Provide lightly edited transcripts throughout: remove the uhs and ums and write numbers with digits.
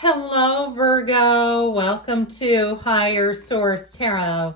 Hello, Virgo. Welcome to Higher Source Tarot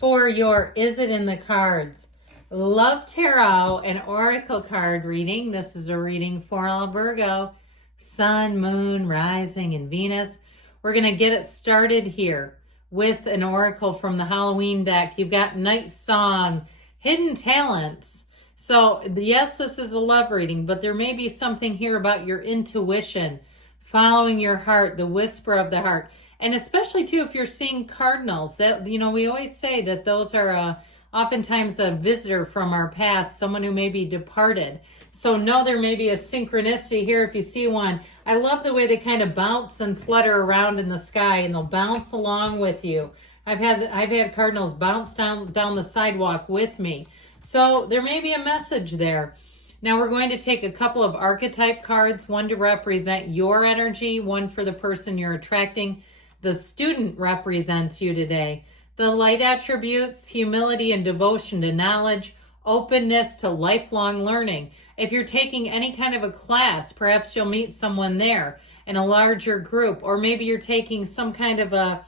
for your Is It in the Cards Love Tarot and Oracle card reading. This is a reading for all Virgo, Sun, Moon, Rising, and Venus. We're going to get it started here with an oracle from the Halloween deck. You've got Night Song, Hidden Talents. So, yes, this is a love reading, but there may be something here about your intuition, following your heart, the whisper of the heart. And especially too, if you're seeing cardinals, that, we always say that those are oftentimes a visitor from our past, someone who may be departed. So know there may be a synchronicity here if you see one. I love the way they kind of bounce and flutter around in the sky, and they'll bounce along with you. I've had cardinals bounce down the sidewalk with me. So there may be a message there. Now we're going to take a couple of archetype cards, one to represent your energy, one for the person you're attracting. The student represents you today. The light attributes, humility and devotion to knowledge, openness to lifelong learning. If you're taking any kind of a class, perhaps you'll meet someone there in a larger group, or maybe you're taking some kind of a,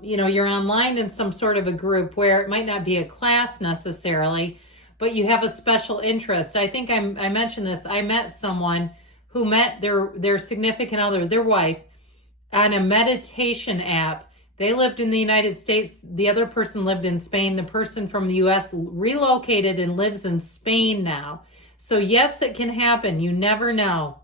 you're online in some sort of a group where it might not be a class necessarily, but you have a special interest. I think I mentioned this. I met someone who met their significant other, their wife, on a meditation app. They lived in the United States. The other person lived in Spain. The person from the U.S. relocated and lives in Spain now. So yes, it can happen. You never know.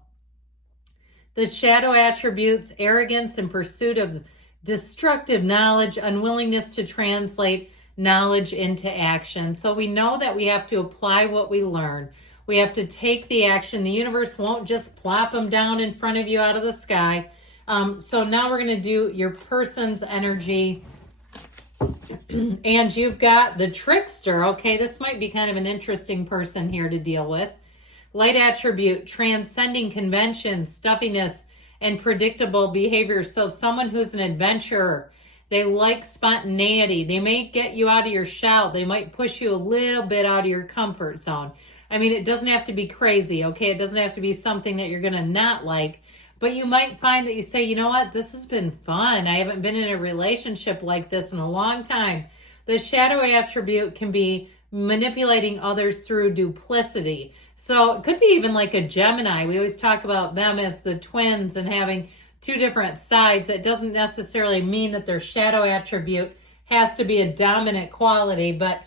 The shadow attributes, arrogance and pursuit of destructive knowledge, unwillingness to translate knowledge into action. So we know that we have to apply what we learn. We have to take the action. The universe won't just plop them down in front of you out of the sky. So now we're going to do your person's energy. And you've got the trickster. Okay, this might be kind of an interesting person here to deal with. Light attribute, transcending conventions, stuffiness, and predictable behavior. So someone who's an adventurer. They like spontaneity. They may get you out of your shell. They might push you a little bit out of your comfort zone. I mean, it doesn't have to be crazy, okay? It doesn't have to be something that you're going to not like. But you might find that you say, you know what? This has been fun. I haven't been in a relationship like this in a long time. The shadow attribute can be manipulating others through duplicity. So it could be even like a Gemini. We always talk about them as the twins and having two different sides. That doesn't necessarily mean that their shadow attribute has to be a dominant quality, but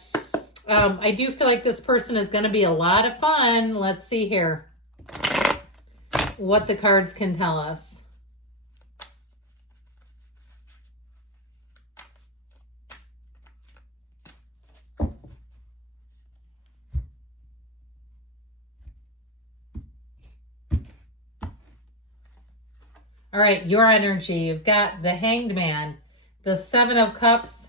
I do feel like this person is going to be a lot of fun. Let's see here what the cards can tell us. All right, your energy. You've got the Hanged Man, the Seven of Cups,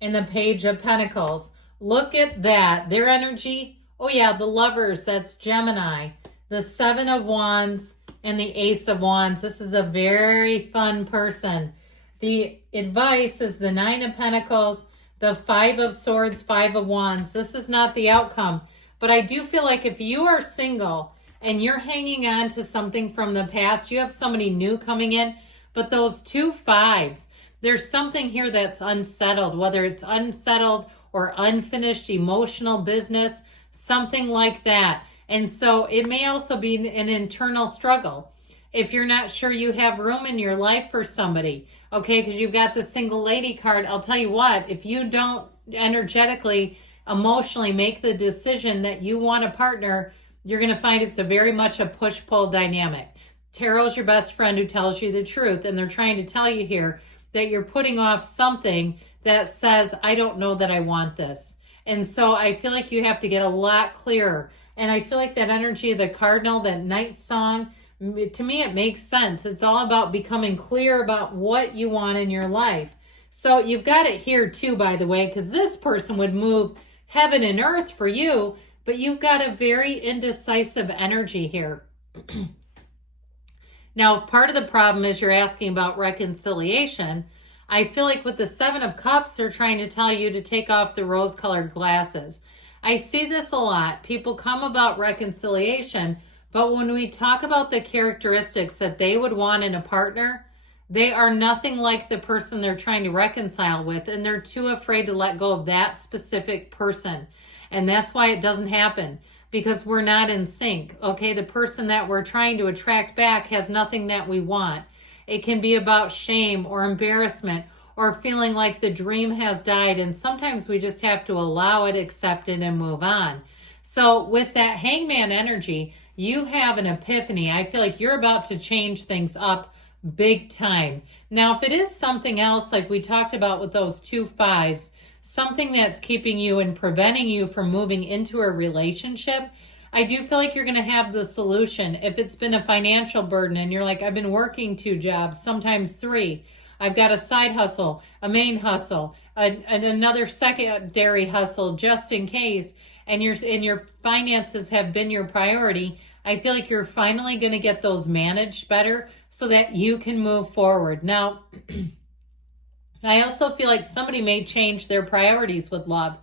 and the Page of Pentacles. Look at that. Their energy. Oh, yeah, the Lovers. That's Gemini. The Seven of Wands and the Ace of Wands. This is a very fun person. The advice is the Nine of Pentacles, the Five of Swords, Five of Wands. This is not the outcome. But I do feel like if you are single and you're hanging on to something from the past, you have somebody new coming in, but those two fives, there's something here that's unsettled, whether it's unsettled or unfinished emotional business, something like that. And so it may also be an internal struggle. If you're not sure you have room in your life for somebody, okay, because you've got the single lady card, I'll tell you what, if you don't energetically, emotionally make the decision that you want a partner, you're going to find it's a very much a push-pull dynamic. Tarot's your best friend who tells you the truth, and they're trying to tell you here that you're putting off something that says, I don't know that I want this. And so I feel like you have to get a lot clearer. And I feel like that energy of the cardinal, that Night Song, to me it makes sense. It's all about becoming clear about what you want in your life. So you've got it here too, by the way, because this person would move heaven and earth for you, but you've got a very indecisive energy here. Now, if part of the problem is you're asking about reconciliation, I feel like with the Seven of Cups, they're trying to tell you to take off the rose-colored glasses. I see this a lot. People come about reconciliation, but when we talk about the characteristics that they would want in a partner, They are nothing like the person they're trying to reconcile with, and they're too afraid to let go of that specific person. And that's why it doesn't happen, because we're not in sync. Okay, the person that we're trying to attract back has nothing that we want. It can be about shame or embarrassment or feeling like the dream has died, and sometimes we just have to allow it, accept it, and move on. So with that hangman energy, you have an epiphany. I feel like you're about to change things up big time. Now, if it is something else, like we talked about with those 2 5s, something that's keeping you and preventing you from moving into a relationship, I do feel like you're going to have the solution. If it's been a financial burden and you're like, I've been working 2 jobs, sometimes 3. I've got a side hustle, a main hustle, and another secondary hustle just in case, and your finances have been your priority. I feel like you're finally going to get those managed better so that you can move forward. Now, I also feel like somebody may change their priorities with love.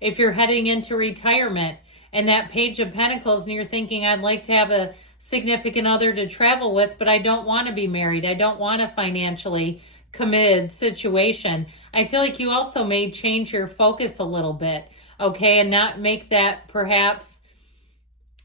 If you're heading into retirement and that Page of Pentacles and you're thinking, I'd like to have a significant other to travel with, but I don't want to be married. I don't want a financially committed situation. I feel like you also may change your focus a little bit, okay, and not make that perhaps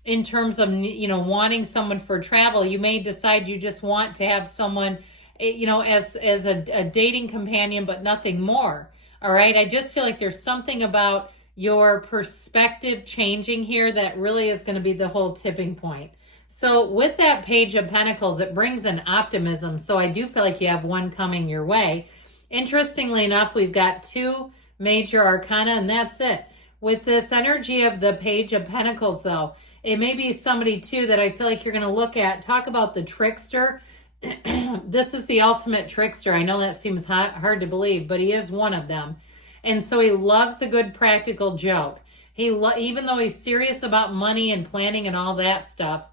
in terms of, wanting someone for travel. You may decide you just want to have someone, as a dating companion, but nothing more. All right. I just feel like there's something about your perspective changing here that really is going to be the whole tipping point. So with that Page of Pentacles, it brings an optimism. So I do feel like you have one coming your way. Interestingly enough, we've got 2 major arcana, and that's it. With this energy of the Page of Pentacles, though, it may be somebody, too, that I feel like you're going to look at. Talk about the trickster. This is the ultimate trickster. I know that seems hard to believe, but he is one of them. And so he loves a good practical joke. Even though he's serious about money and planning and all that stuff,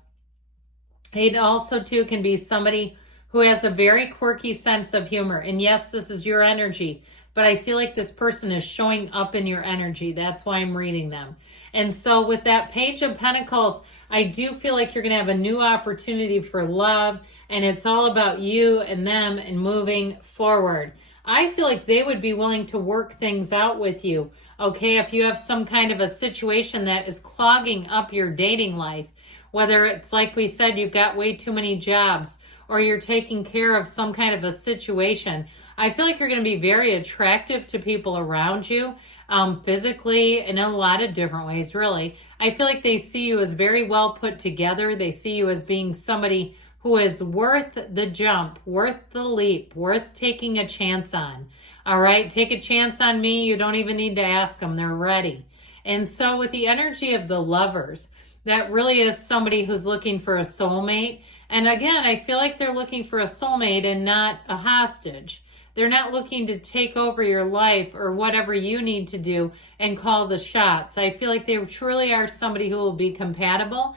he also, too, can be somebody who has a very quirky sense of humor. And yes, this is your energy, but I feel like this person is showing up in your energy. That's why I'm reading them. And so with that Page of Pentacles, I do feel like you're going to have a new opportunity for love, and it's all about you and them and moving forward. I feel like they would be willing to work things out with you, okay? If you have some kind of a situation that is clogging up your dating life, whether it's like we said, you've got way too many jobs, or you're taking care of some kind of a situation, I feel like you're going to be very attractive to people around you, physically, and in a lot of different ways, really. I feel like they see you as very well put together. They see you as being somebody who is worth the jump, worth the leap, worth taking a chance on. All right, take a chance on me. You don't even need to ask them. They're ready. And so with the energy of the Lovers, that really is somebody who's looking for a soulmate. And again, I feel like they're looking for a soulmate and not a hostage. They're not looking to take over your life or whatever you need to do and call the shots. I feel like they truly are somebody who will be compatible.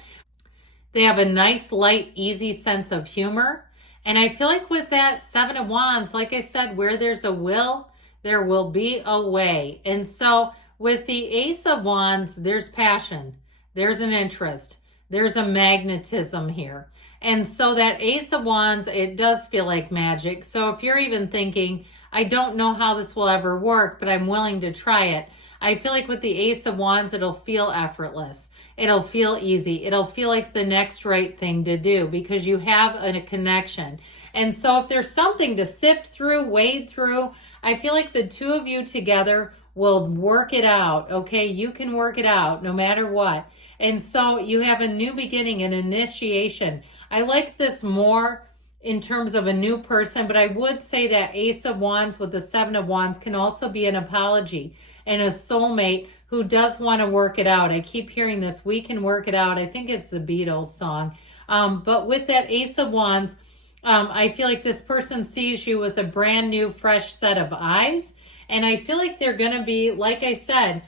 They have a nice, light, easy sense of humor. And I feel like with that 7 of Wands, like I said, where there's a will, there will be a way. And so with the Ace of Wands, there's passion. There's an interest. There's a magnetism here. And so that Ace of Wands, it does feel like magic. So if you're even thinking, I don't know how this will ever work, but I'm willing to try it, I feel like with the Ace of Wands, it'll feel effortless. It'll feel easy. It'll feel like the next right thing to do because you have a connection. And so if there's something to sift through, wade through, I feel like the 2 of you together will work it out, okay? You can work it out no matter what. And so you have a new beginning, an initiation. I like this more in terms of a new person, but I would say that Ace of Wands with the 7 of Wands can also be an apology and a soulmate who does want to work it out. I keep hearing this, we can work it out. I think it's the Beatles song. But with that Ace of Wands, I feel like this person sees you with a brand new, fresh set of eyes. And I feel like they're going to be, like I said,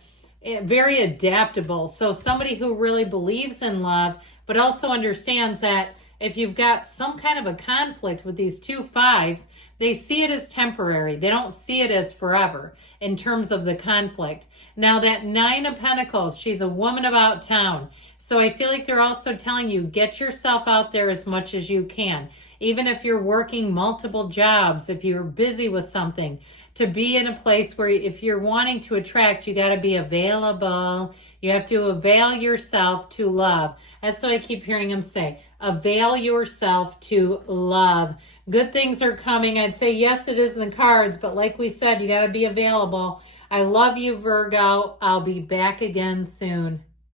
very adaptable. So somebody who really believes in love, but also understands that if you've got some kind of a conflict with these 2 5s, they see it as temporary. They don't see it as forever in terms of the conflict. Now that 9 of Pentacles, she's a woman about town. So I feel like they're also telling you, get yourself out there as much as you can. even if you're working multiple jobs, if you're busy with something, to be in a place where if you're wanting to attract, you got to be available. You have to avail yourself to love. That's what I keep hearing him say. Avail yourself to love. Good things are coming. I'd say yes, it is in the cards, but like we said, you got to be available. I love you, Virgo. I'll be back again soon.